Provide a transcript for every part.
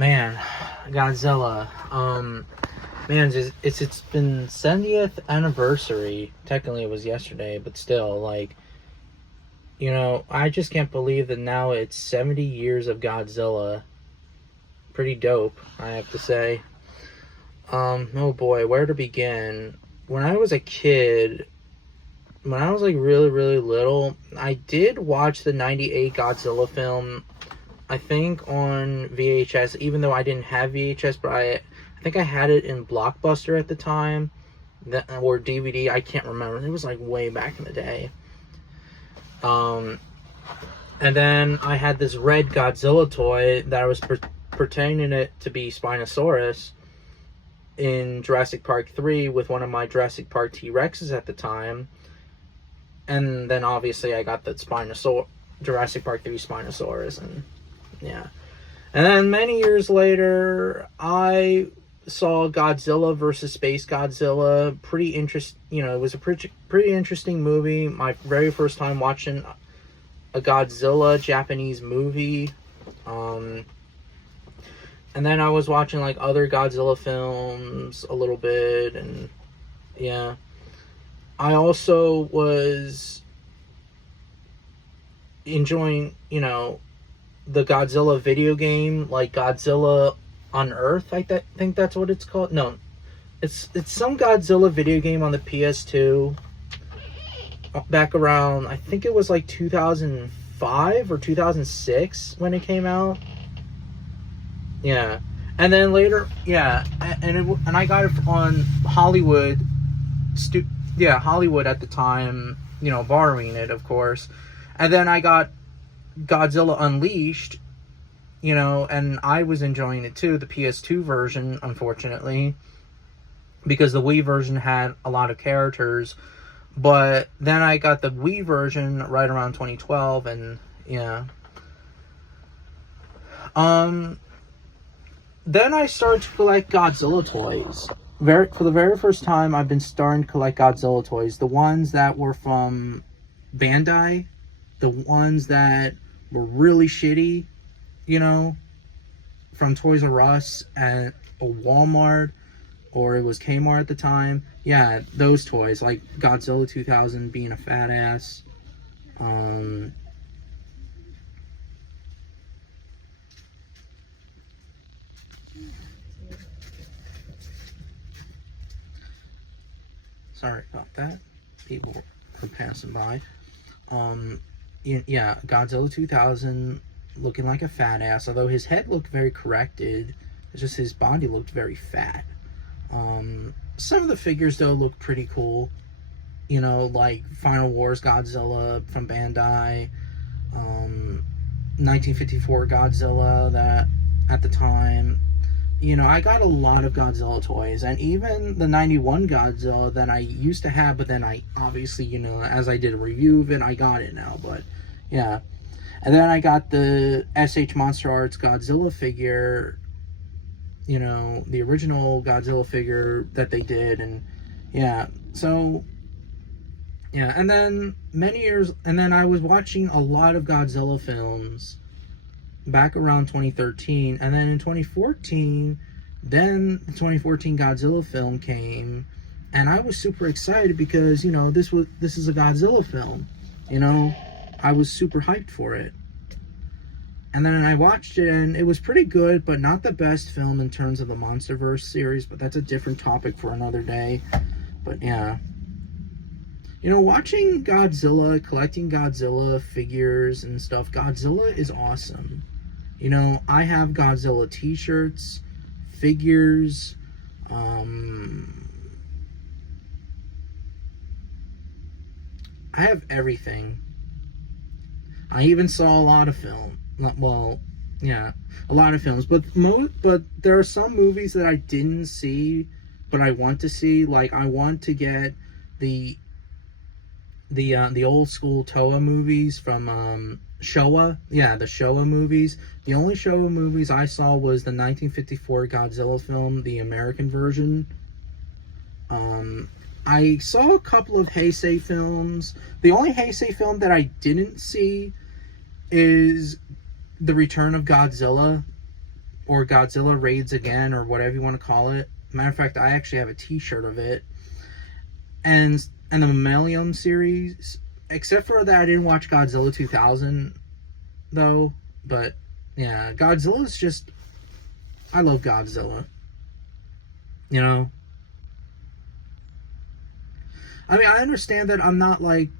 Man, Godzilla. Man, it's been 70th anniversary. Technically, it was yesterday, but still, like, I just can't believe that now it's 70 years of Godzilla. Pretty dope, I have to say. Oh boy, where to begin? When I was a kid, when I was like really, really little, I did watch the 98 Godzilla film, I think on VHS, even though I didn't have VHS, but I think I had it in Blockbuster at the time, or DVD, I can't remember. It was like way back in the day. And then I had this red Godzilla toy that I was pretending it to be Spinosaurus in Jurassic Park 3 with one of my Jurassic Park T-Rexes at the time. And then obviously I got the Jurassic Park 3 Spinosaurus, and yeah. And then many years later, I saw Godzilla versus Space Godzilla. It was a pretty interesting movie. My very first time watching a Godzilla Japanese movie. And then I was watching like other Godzilla films a little bit, and yeah. I also was enjoying, the Godzilla video game, like Godzilla on Earth. I think that's what it's called. No, it's some Godzilla video game on the PS2. Back around, I think it was like 2005 or 2006 when it came out. Yeah, and then later, yeah, and I got it on Hollywood. Hollywood at the time, borrowing it, of course. And then I got Godzilla Unleashed, and I was enjoying it too, the PS2 version, unfortunately, because the Wii version had a lot of characters. But then I got the Wii version right around 2012, and yeah. Then I started to collect Godzilla toys. For the very first time, I've been starting to collect Godzilla toys. The ones that were from Bandai, the ones that were really shitty, from Toys R Us and a Walmart, or it was Kmart at the time. Yeah, those toys, like Godzilla 2000 being a fat ass. Sorry about that. People were passing by. Yeah, Godzilla 2000 looking like a fat ass, although his head looked very corrected. It's just his body looked very fat. Some of the figures, though, looked pretty cool. Like Final Wars Godzilla from Bandai. 1954 Godzilla, that at the time. I got a lot of Godzilla toys, and even the 91 Godzilla that I used to have, but then I obviously, as I did a review of it, I got it now, but yeah. And then I got the SH Monster Arts Godzilla figure, the original Godzilla figure that they did, and yeah, so, yeah, and then I was watching a lot of Godzilla films back around 2013, and then in 2014, then the 2014 Godzilla film came, and I was super excited because, this is a Godzilla film, I was super hyped for it. And then I watched it, and it was pretty good, but not the best film in terms of the MonsterVerse series, but that's a different topic for another day. But yeah. Watching Godzilla, collecting Godzilla figures and stuff, Godzilla is awesome. I have Godzilla t-shirts, figures, I have everything. I even saw a lot of film. Well, yeah, a lot of films. But there are some movies that I didn't see, but I want to see. Like, I want to get the old school Toei movies from Showa. Yeah, the Showa movies. The only Showa movies I saw was the 1954 Godzilla film, the American version. I saw a couple of Heisei films. The only Heisei film that I didn't see is The Return of Godzilla, or Godzilla Raids Again, or whatever you want to call it. Matter of fact, I actually have a t-shirt of it. And the Mammalium series, except for that I didn't watch Godzilla 2000 though, but yeah, Godzilla's just, I love Godzilla, you know. I mean, I understand that I'm not like,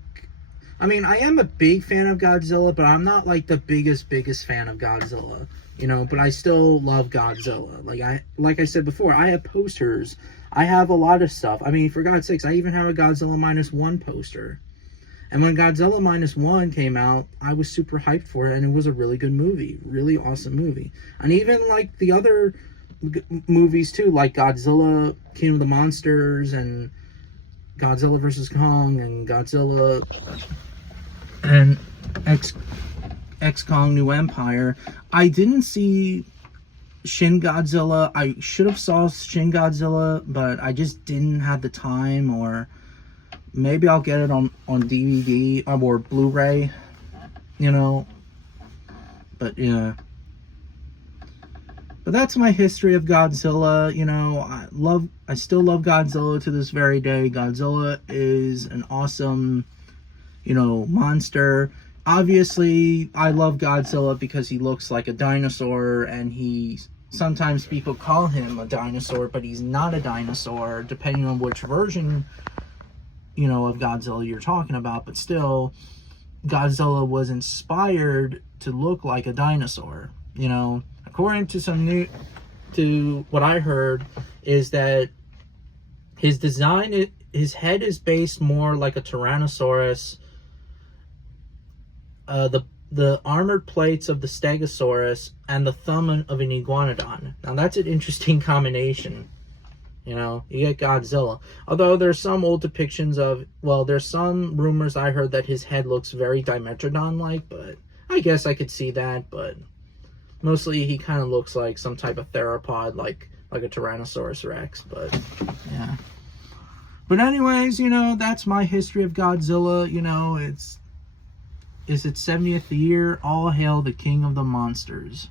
I mean, I am a big fan of Godzilla, but I'm not like the biggest fan of Godzilla, you know, but I still love Godzilla. Like I said before, I have posters. I have a lot of stuff. I mean, for God's sakes, I even have a Godzilla -1 poster. And when Godzilla -1 came out, I was super hyped for it, and it was a really good movie. Really awesome movie. And even, like, the other movies, too, like Godzilla, King of the Monsters, and Godzilla vs. Kong, and Godzilla and X-Kong New Empire. I didn't see Shin Godzilla. I should have saw Shin Godzilla, but I just didn't have the time, or maybe I'll get it on DVD or Blu-ray, you know. But yeah, but that's my history of Godzilla. You know, I still love Godzilla to this very day. Godzilla is an awesome, you know, monster. Obviously, I love Godzilla because he looks like a dinosaur, and sometimes people call him a dinosaur, but he's not a dinosaur, depending on which version, you know, of Godzilla you're talking about. But still, Godzilla was inspired to look like a dinosaur, you know. According to what I heard, is that his design, his head is based more like a Tyrannosaurus. The armored plates of the Stegosaurus, and the thumb of an Iguanodon. Now that's an interesting combination. You know, you get Godzilla. Although there's some old depictions of, well, there's some rumors I heard that his head looks very Dimetrodon-like, but I guess I could see that, but mostly he kind of looks like some type of theropod, like a Tyrannosaurus Rex, but yeah. But anyways, you know, that's my history of Godzilla. You know, it's its 70th year. All hail the king of the monsters.